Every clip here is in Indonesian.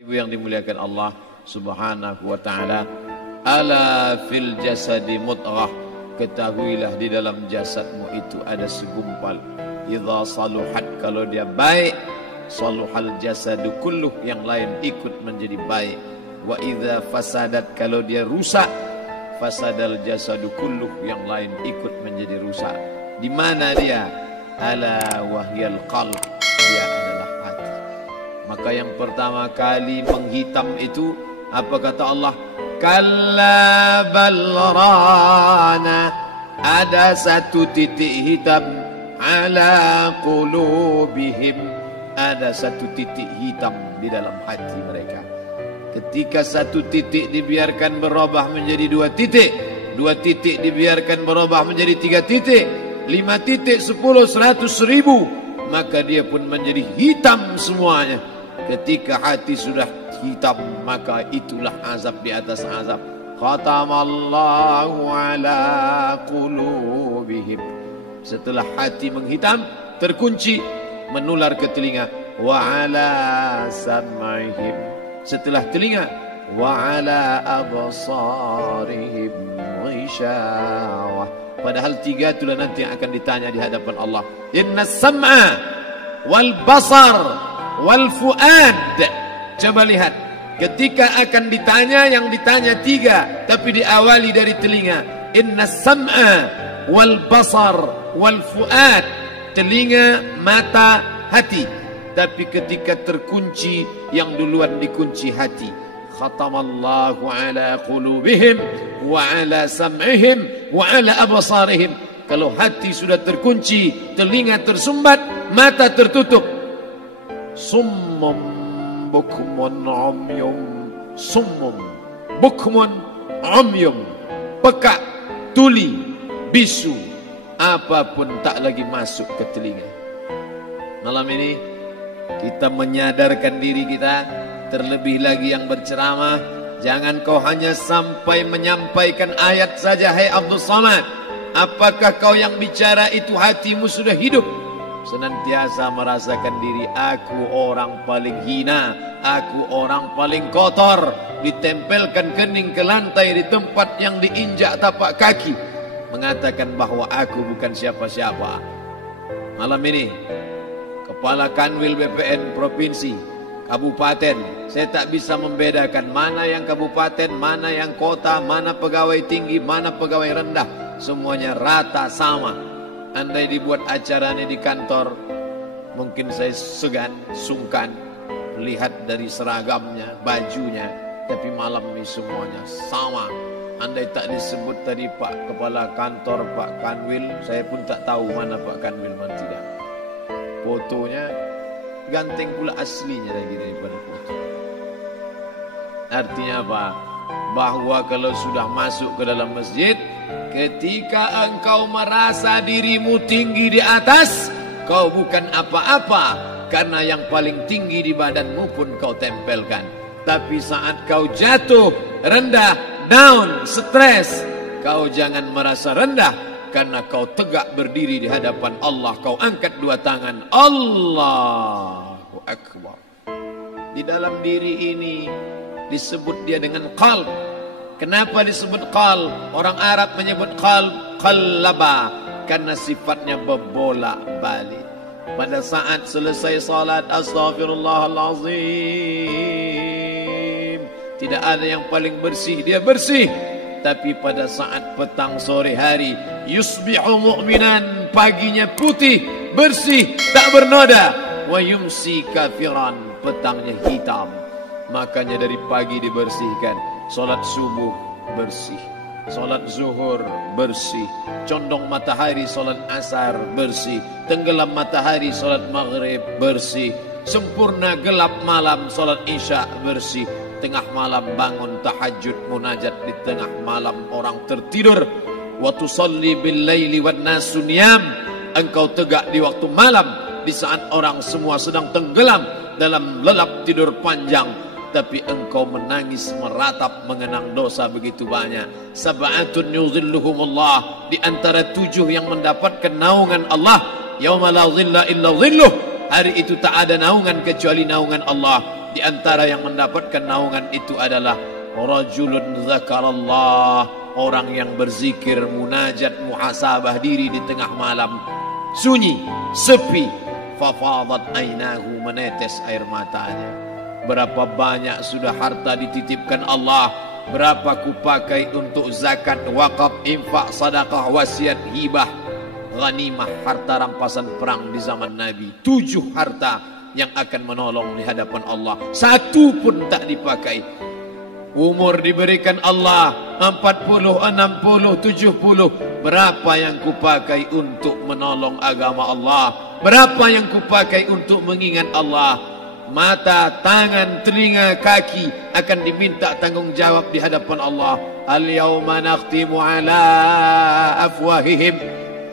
Ibu yang dimuliakan Allah Subhanahu wa ta'ala, ala fil jasadi mudghah, ketahuilah di dalam jasadmu itu ada segumpal. Idza saluhat, kalau dia baik, saluhal jasadu kulluh, yang lain ikut menjadi baik. Wa idza fasadat, kalau dia rusak, fasadal jasadu kulluh, yang lain ikut menjadi rusak. Di mana dia? Ala wahyal qalb, dia adalah hati. Maka yang pertama kali menghitam itu apa kata Allah? Kalla balrana, ada satu titik hitam. Ala qulubihim, ada satu titik hitam di dalam hati mereka. Ketika satu titik dibiarkan berubah menjadi dua titik, dua titik dibiarkan berubah menjadi tiga titik, 5 titik, 10, 100, 1000, maka dia pun menjadi hitam semuanya. Ketika hati sudah hitam, maka itulah azab di atas azab. Khatamallahu ala qulubihim. Setelah hati menghitam, terkunci, menular ke telinga. Wa ala sam'ihim. Setelah telinga, wa ala absarihim ghishawah. Padahal 3 itulah nanti yang akan ditanya di hadapan Allah. Inna sam'a wal basar wal fuad. Coba lihat, ketika akan ditanya, yang ditanya 3, tapi diawali dari telinga. Inna sam'a wal basar wal fuad, telinga, mata, hati. Tapi ketika terkunci, yang duluan dikunci hati. Khatamallahu ala qulubihim wa ala sam'ihim wa ala absarihim. Kalau hati sudah terkunci, telinga tersumbat, mata tertutup. Summum bukmun umyum. Summum bukmun umyum, pekak, tuli, bisu, apapun tak lagi masuk ke telinga. Malam ini kita menyadarkan diri kita, terlebih lagi yang berceramah, jangan kau hanya sampai menyampaikan ayat saja. Hai Abdul Samad, apakah kau yang bicara itu hatimu sudah hidup? Senantiasa merasakan diri, aku orang paling hina, aku orang paling kotor, ditempelkan kening ke lantai di tempat yang diinjak tapak kaki, mengatakan bahwa aku bukan siapa-siapa. Malam ini Kepala Kanwil BPN Provinsi, Kabupaten, saya tak bisa membedakan mana yang kabupaten, mana yang kota, mana pegawai tinggi, mana pegawai rendah. Semuanya rata sama. Andai dibuat acaranya di kantor, mungkin saya segan, sungkan melihat dari seragamnya, bajunya. Tapi malam ini semuanya sama. Andai tak disebut tadi Pak Kepala Kantor, Pak Kanwil, saya pun tak tahu mana Pak Kanwil, mana tidak. Fotonya ganteng pula aslinya lagi daripada foto. Artinya apa? Bahwa kalau sudah masuk ke dalam masjid, ketika engkau merasa dirimu tinggi di atas, kau bukan apa-apa, karena yang paling tinggi di badanmu pun kau tempelkan. Tapi saat kau jatuh, rendah, down, stres, kau jangan merasa rendah, karena kau tegak berdiri di hadapan Allah. Kau angkat 2 tangan, Allahu Akbar. Di dalam diri ini disebut dia dengan qalb. Kenapa disebut qalb? Orang Arab menyebut qalb qallaba, karena sifatnya berbolak-balik. Pada saat selesai salat, astaghfirullahalazim, tidak ada yang paling bersih, dia bersih. Tapi pada saat petang sore hari, yusbihu mu'minan, paginya putih, bersih, tak bernoda. Wa yumsi kafiran, petangnya hitam. Makanya dari pagi dibersihkan. Solat subuh bersih, solat zuhur bersih, condong matahari solat asar bersih, tenggelam matahari solat maghrib bersih, sempurna gelap malam solat isya bersih, tengah malam bangun tahajud munajat, di tengah malam orang tertidur. Wa tusalli bil laili wan nasu niyam, engkau tegak di waktu malam, di saat orang semua sedang tenggelam dalam lelap tidur panjang. Tapi engkau menangis meratap mengenang dosa begitu banyak. Sab'atun yuzilluhumullah, di antara 7 yang mendapatkan naungan Allah. Yauma la zilla illa zilluh, hari itu tak ada naungan kecuali naungan Allah. Di antara yang mendapatkan naungan itu adalah rajulun zakarallah, orang yang berzikir, munajat, muhasabah diri di tengah malam, sunyi, sepi, fafadat ainahu, menetes air matanya. Berapa banyak sudah harta dititipkan Allah, berapa kupakai untuk zakat, wakaf, infak, sedekah, wasiat, hibah, ghanimah, harta rampasan perang di zaman Nabi. 7 harta yang akan menolong di hadapan Allah, 1 pun tak dipakai. Umur diberikan Allah 40, 60, 70. Berapa yang kupakai untuk menolong agama Allah? Berapa yang kupakai untuk mengingat Allah? Mata, tangan, telinga, kaki akan diminta tanggung jawab di hadapan Allah. Al-yawma nakhtimu ala afwahihim,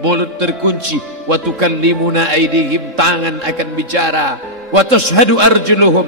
mulut terkunci, wa tukallimuna aydihim, tangan akan bicara, wa tashhadu arjuluhum,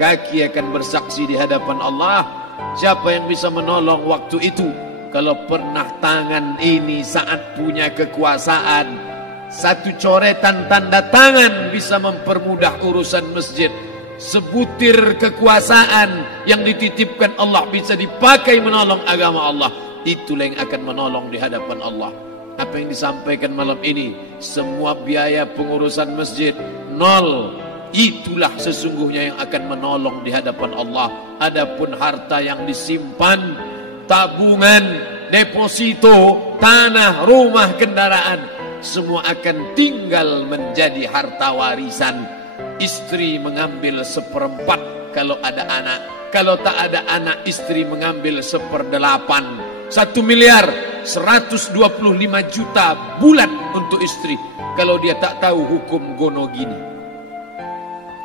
kaki akan bersaksi di hadapan Allah. Siapa yang bisa menolong waktu itu? Kalau pernah tangan ini saat punya kekuasaan, 1 coretan tanda tangan bisa mempermudah urusan masjid. Sebutir kekuasaan yang dititipkan Allah bisa dipakai menolong agama Allah. Itulah yang akan menolong di hadapan Allah. Apa yang disampaikan malam ini, semua biaya pengurusan masjid 0. Itulah sesungguhnya yang akan menolong di hadapan Allah. Adapun harta yang disimpan, tabungan, deposito, tanah, rumah, kendaraan, semua akan tinggal menjadi harta warisan. Istri mengambil 1/4 kalau ada anak. Kalau tak ada anak, istri mengambil 1/8. 1 miliar 125 juta bulan untuk istri. Kalau dia tak tahu hukum gono gini.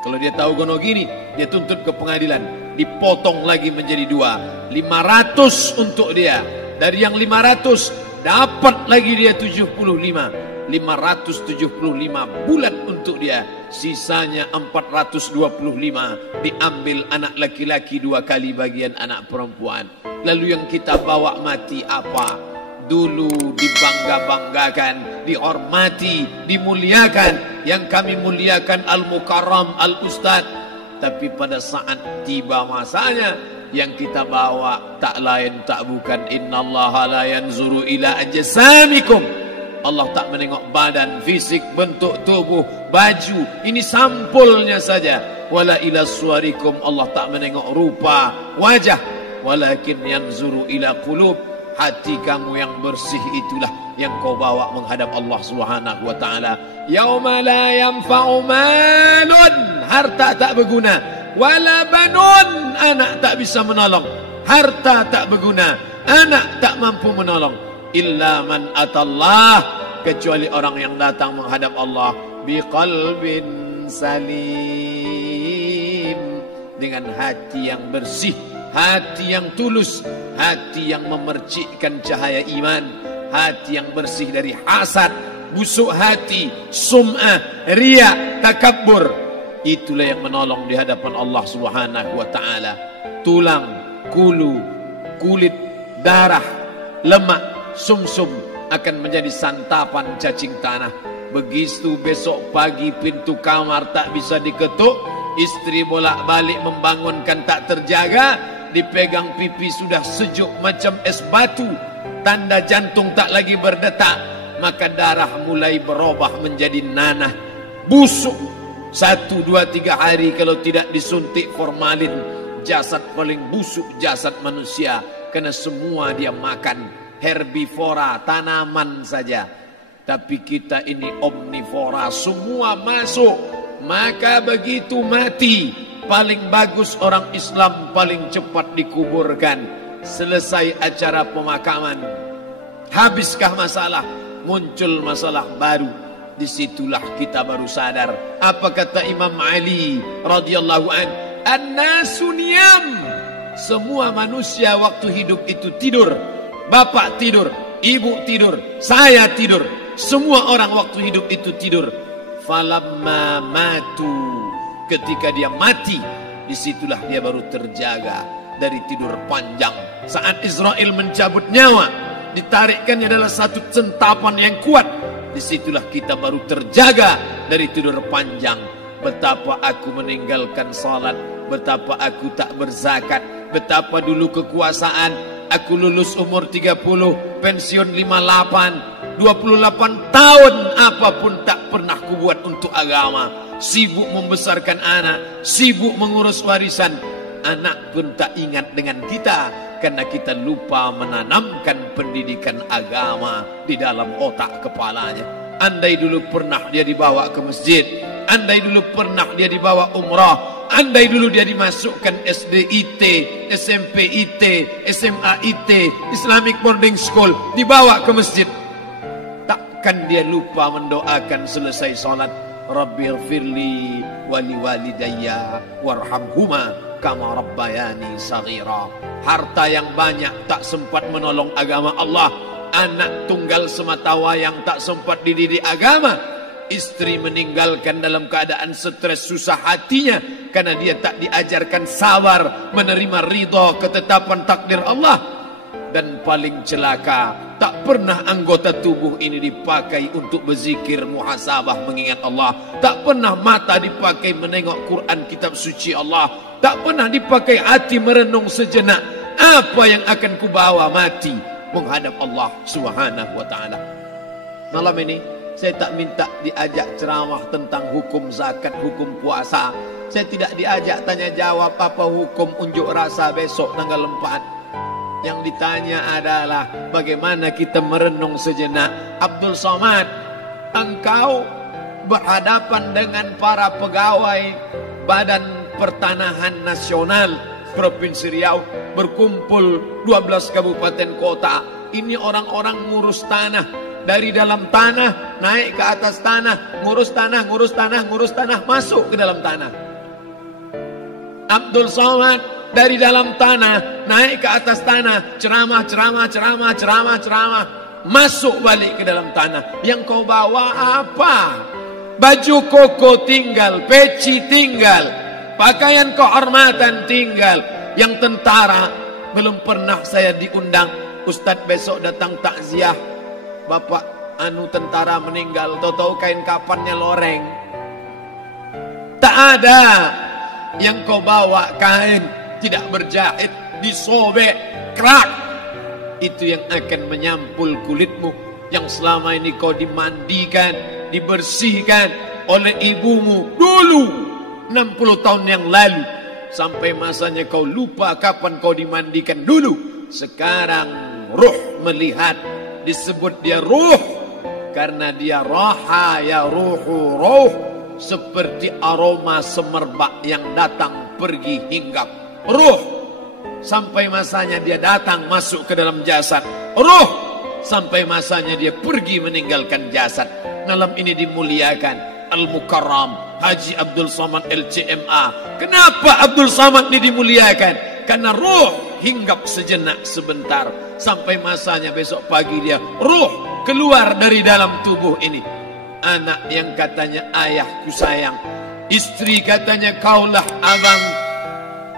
Kalau dia tahu gono gini, dia tuntut ke pengadilan, dipotong lagi menjadi 2, 500 untuk dia. Dari yang 500 dapat lagi dia 75, 575 bulan untuk dia. Sisanya 425 diambil anak laki-laki 2 kali bagian anak perempuan. Lalu yang kita bawa mati apa? Dulu dibangga-banggakan, dihormati, dimuliakan. Yang kami muliakan Al-Mukarram, Al-Ustadz. Tapi pada saat tiba masanya, yang kita bawa tak lain tak bukan innallaha la yanzuru ila ajsamikum. Allah tak menengok badan, fisik, bentuk tubuh, baju. Ini sampulnya saja. Wala ila suwarikum, Allah tak menengok rupa, wajah. Walakin yanzuru ila qulub. Hati kamu yang bersih itulah yang kau bawa menghadap Allah Subhanahu wa taala. Yauma la yanfa'u malun, harta tak berguna, wala banun, anak tak bisa menolong. Harta tak berguna, anak tak mampu menolong. Illa man atallah, kecuali orang yang datang menghadap Allah biqalbin salim, dengan hati yang bersih, hati yang tulus, hati yang memercikkan cahaya iman, hati yang bersih dari hasad, busuk hati, sum'ah, riya, takabbur. Itulah yang menolong di hadapan Allah Subhanahu wa taala. Tulang, kulu, kulit, darah, lemak, sumsum akan menjadi santapan cacing tanah. Begitu besok pagi pintu kamar tak bisa diketuk, istri bolak-balik membangunkan tak terjaga, dipegang pipi sudah sejuk macam es batu, tanda jantung tak lagi berdetak, maka darah mulai berubah menjadi nanah, busuk. 1, 2, 3 hari kalau tidak disuntik formalin, jasad paling busuk jasad manusia, karena semua dia makan herbivora, tanaman saja. Tapi kita ini omnivora, semua masuk. Maka begitu mati, paling bagus orang Islam paling cepat dikuburkan. Selesai acara pemakaman, habiskah masalah? Muncul masalah baru. Disitulah kita baru sadar. Apa kata Imam Ali radhiyallahu an? An-nasu niyam. Semua manusia waktu hidup itu tidur. Bapak tidur, ibu tidur, saya tidur. Semua orang waktu hidup itu tidur. Falamma matu, ketika dia mati, disitulah dia baru terjaga dari tidur panjang. Saat Israel mencabut nyawa, ditarikkannya adalah satu centapan yang kuat. Disitulah kita baru terjaga dari tidur panjang. Betapa aku meninggalkan salat, betapa aku tak berzakat, betapa dulu kekuasaan, aku lulus umur 30, pensiun 58, 28 tahun apapun tak pernah kubuat untuk agama. Sibuk membesarkan anak, sibuk mengurus warisan. Anak pun tak ingat dengan kita karena kita lupa menanamkan pendidikan agama di dalam otak kepalanya. Andai dulu pernah dia dibawa ke masjid, andai dulu pernah dia dibawa umrah, andai dulu dia dimasukkan SD IT, SMP IT, SMA IT, Islamic Boarding School, dibawa ke masjid, takkan dia lupa mendoakan selesai sholat, Rabbighfirli wali walidayya warhamhuma kama rabbayani saghira. Harta yang banyak tak sempat menolong agama Allah. Anak tunggal semata wayang tak sempat dididik agama. Istri meninggalkan dalam keadaan stres susah hatinya karena dia tak diajarkan sabar menerima ridha ketetapan takdir Allah. Dan paling celaka, tak pernah anggota tubuh ini dipakai untuk berzikir, muhasabah, mengingat Allah. Tak pernah mata dipakai menengok Quran, kitab suci Allah. Tak pernah dipakai hati merenung sejenak, apa yang akan kubawa mati menghadap Allah Subhanahu wa ta'ala. Malam ini saya tak minta diajak ceramah tentang hukum zakat, hukum puasa. Saya tidak diajak tanya jawab apa hukum unjuk rasa besok tanggal 4. Yang ditanya adalah bagaimana kita merenung sejenak. Abdul Somad, engkau berhadapan dengan para pegawai Badan Pertanahan Nasional Provinsi Riau, berkumpul 12 kabupaten kota. Ini orang-orang ngurus tanah, dari dalam tanah naik ke atas tanah, ngurus tanah, ngurus tanah, ngurus tanah, masuk ke dalam tanah. Abdul Somad dari dalam tanah naik ke atas tanah, ceramah, masuk balik ke dalam tanah. Yang kau bawa apa? Baju koko tinggal, peci tinggal, pakaian kehormatan tinggal. Yang tentara belum pernah saya diundang. Ustadz besok datang takziah, bapak tentara meninggal, tahu-tahu kain kafannya loreng. Tak ada. Yang kau bawa kain tidak berjahit, disobek, kerak. Itu yang akan menyampul kulitmu, yang selama ini kau dimandikan, dibersihkan oleh ibumu dulu 60 tahun yang lalu. Sampai masanya kau lupa kapan kau dimandikan dulu. Sekarang ruh melihat, disebut dia ruh karena dia raha ya ruhu ruh, seperti aroma semerbak yang datang pergi hinggap. Ruh sampai masanya dia datang masuk ke dalam jasad. Ruh sampai masanya dia pergi meninggalkan jasad. Malam ini dimuliakan Al-Mukarram Haji Abdul Somad LCMA. Kenapa Abdul Somad ini dimuliakan? Karena ruh hinggap sejenak sebentar, sampai masanya besok pagi dia ruh keluar dari dalam tubuh ini. Anak yang katanya ayahku sayang, istri katanya kaulah abang,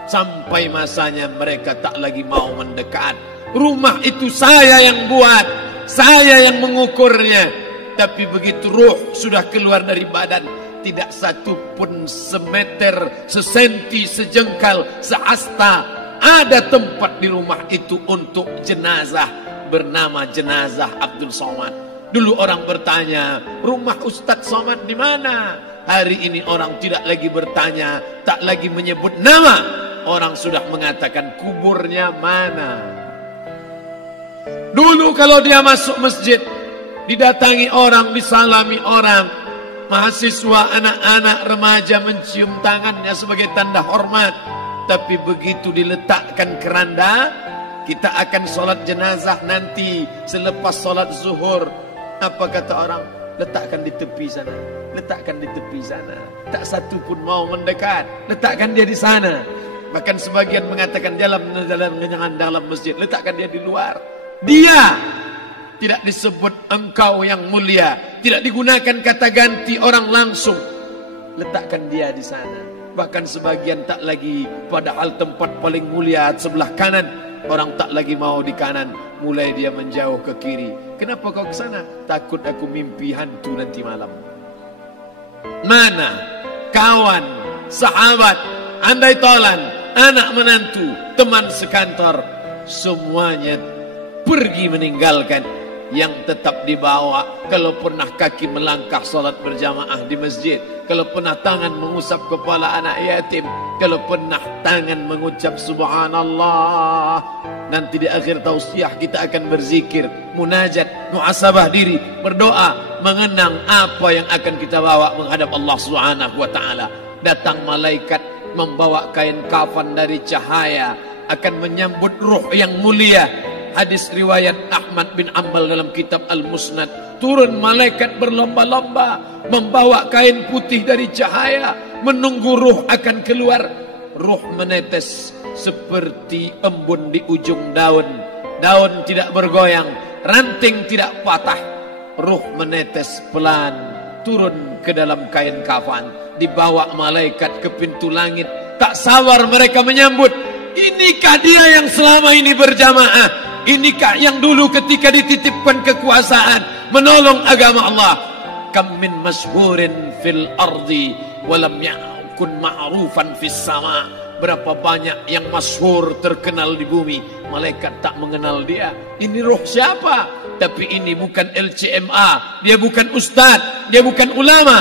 sampai masanya mereka tak lagi mau mendekat. Rumah itu saya yang buat, saya yang mengukurnya. Tapi begitu ruh sudah keluar dari badan, tidak satu pun semeter, sesenti, sejengkal, sehasta ada tempat di rumah itu untuk jenazah bernama jenazah Abdul Somad. Dulu orang bertanya, rumah Ustadz Somad di mana? Hari ini orang tidak lagi bertanya, tak lagi menyebut nama. Orang sudah mengatakan kuburnya mana. Dulu kalau dia masuk masjid, didatangi orang, disalami orang, mahasiswa, anak-anak, remaja mencium tangannya sebagai tanda hormat. Tapi begitu diletakkan keranda, kita akan sholat jenazah nanti selepas sholat zuhur. Apa kata orang? Letakkan di tepi sana, letakkan di tepi sana. Tak satu pun mau mendekat, letakkan dia di sana. Bahkan sebagian mengatakan dalam masjid, letakkan dia di luar. Dia tidak disebut engkau yang mulia, tidak digunakan kata ganti orang langsung. Letakkan dia di sana. Bahkan sebagian tak lagi, padahal tempat paling mulia sebelah kanan, orang tak lagi mau di kanan, mulai dia menjauh ke kiri. Kenapa kau ke sana? Takut aku mimpi hantu nanti malam. Mana kawan, sahabat, andai tolan, anak menantu, teman sekantor, semuanya pergi meninggalkan. Yang tetap dibawa, kalau pernah kaki melangkah salat berjamaah di masjid, kalau pernah tangan mengusap kepala anak yatim, kalau pernah tangan mengucap subhanallah. Nanti di akhir tausiah kita akan berzikir, munajat, muhasabah diri, berdoa, mengenang apa yang akan kita bawa menghadap Allah Subhanahu wa taala. Datang malaikat membawa kain kafan dari cahaya, akan menyambut ruh yang mulia. Hadis riwayat Ahmad bin Ambal dalam kitab Al-Musnad. Turun malaikat berlomba-lomba membawa kain putih dari cahaya, menunggu ruh akan keluar. Ruh menetes seperti embun di ujung daun. Daun tidak bergoyang, ranting tidak patah. Ruh menetes pelan turun ke dalam kain kafan, dibawa malaikat ke pintu langit. Tak sabar mereka menyambut. Inikah dia yang selama ini berjamaah? Inikah yang dulu ketika dititipkan kekuasaan menolong agama Allah? Kam min masyhurin fil ardi walam yakun ma'rufan fis sama. Berapa banyak yang masyhur terkenal di bumi, malaikat tak mengenal dia. Ini roh siapa? Tapi ini bukan LCMA, dia bukan ustaz, dia bukan ulama,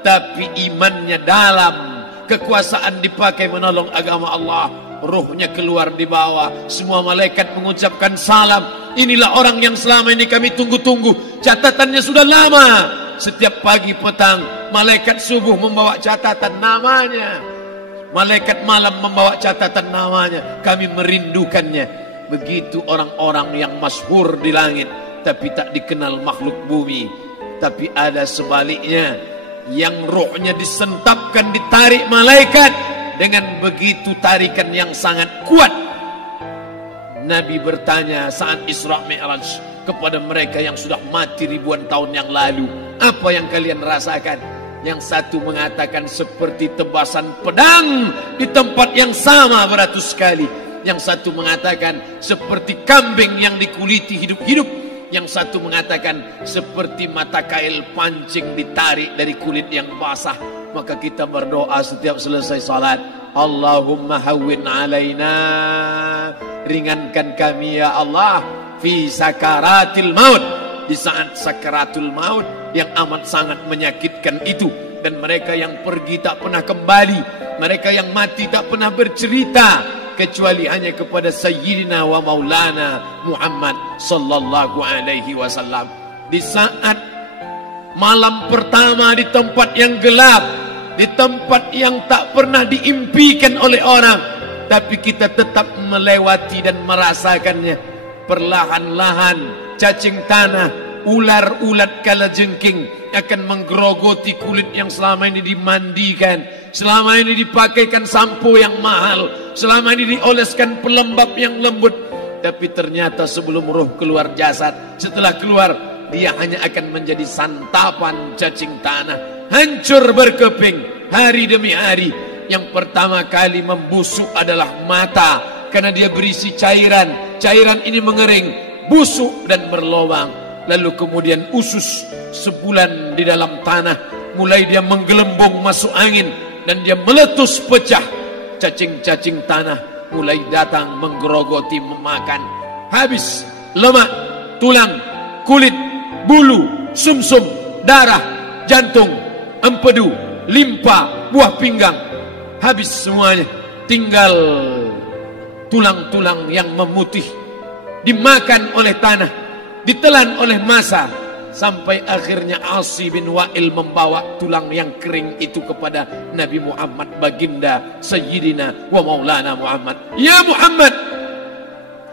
tapi imannya dalam. Kekuasaan dipakai menolong agama Allah. Ruhnya keluar di bawah. Semua malaikat mengucapkan salam. Inilah orang yang selama ini kami tunggu-tunggu. Catatannya sudah lama. Setiap pagi petang malaikat subuh membawa catatan namanya, malaikat malam membawa catatan namanya. Kami merindukannya. Begitu orang-orang yang masyhur di langit tapi tak dikenal makhluk bumi. Tapi ada sebaliknya, yang rohnya disentapkan, ditarik malaikat dengan begitu tarikan yang sangat kuat. Nabi bertanya saat Isra Mi'raj kepada mereka yang sudah mati ribuan tahun yang lalu, apa yang kalian rasakan? Yang satu mengatakan seperti tebasan pedang di tempat yang sama beratus kali. Yang satu mengatakan seperti kambing yang dikuliti hidup-hidup. Yang satu mengatakan seperti mata kail pancing ditarik dari kulit yang basah. Maka kita berdoa setiap selesai salat, Allahumma hawwin alaina, ringankan kami ya Allah, fi sakaratil maut, di saat sakaratul maut yang amat sangat menyakitkan itu. Dan mereka yang pergi tak pernah kembali, mereka yang mati tak pernah bercerita kecuali hanya kepada Sayyidina wa Maulana Muhammad sallallahu alaihi wasallam. Di saat malam pertama di tempat yang gelap, di tempat yang tak pernah diimpikan oleh orang, tapi kita tetap melewati dan merasakannya. Perlahan-lahan cacing tanah, ular-ulat kalajengking akan menggerogoti kulit yang selama ini dimandikan, selama ini dipakaikan sampo yang mahal, selama ini dioleskan pelembab yang lembut. Tapi ternyata sebelum roh keluar jasad, setelah keluar, dia hanya akan menjadi santapan cacing tanah, hancur berkeping hari demi hari. Yang pertama kali membusuk adalah mata, karena dia berisi cairan. Cairan ini mengering, busuk dan berlubang. Lalu kemudian usus sebulan di dalam tanah, mulai dia menggelembung masuk angin dan dia meletus pecah. Cacing-cacing tanah mulai datang menggerogoti, memakan. Habis lemak, tulang, kulit, bulu, sumsum, darah, jantung, empedu, limpa, buah pinggang. Habis semuanya, tinggal tulang-tulang yang memutih, dimakan oleh tanah, ditelan oleh massa, sampai akhirnya Asi bin Wa'il membawa tulang yang kering itu kepada Nabi Muhammad, baginda Sayyidina wa Maulana Muhammad. Ya Muhammad,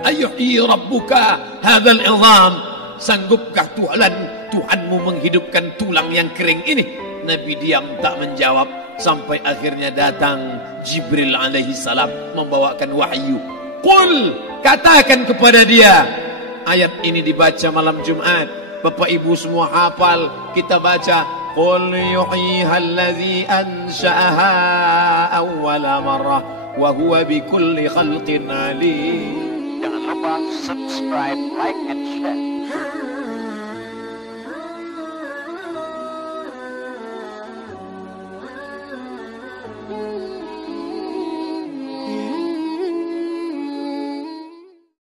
ayuhyi rabbuka hadzal izam, sanggupkah Tuhanmu menghidupkan tulang yang kering ini? Nabi diam tak menjawab, sampai akhirnya datang Jibril alaihi salam membawakan wahyu. Qul, katakan kepada dia. Ayat ini dibaca malam Jumat. Bapak Ibu semua hafal, kita baca. Qul yuhyiha allazi ansha'aha awwala marrah wa huwa bikulli khalqin alim. Jangan lupa subscribe, like and share.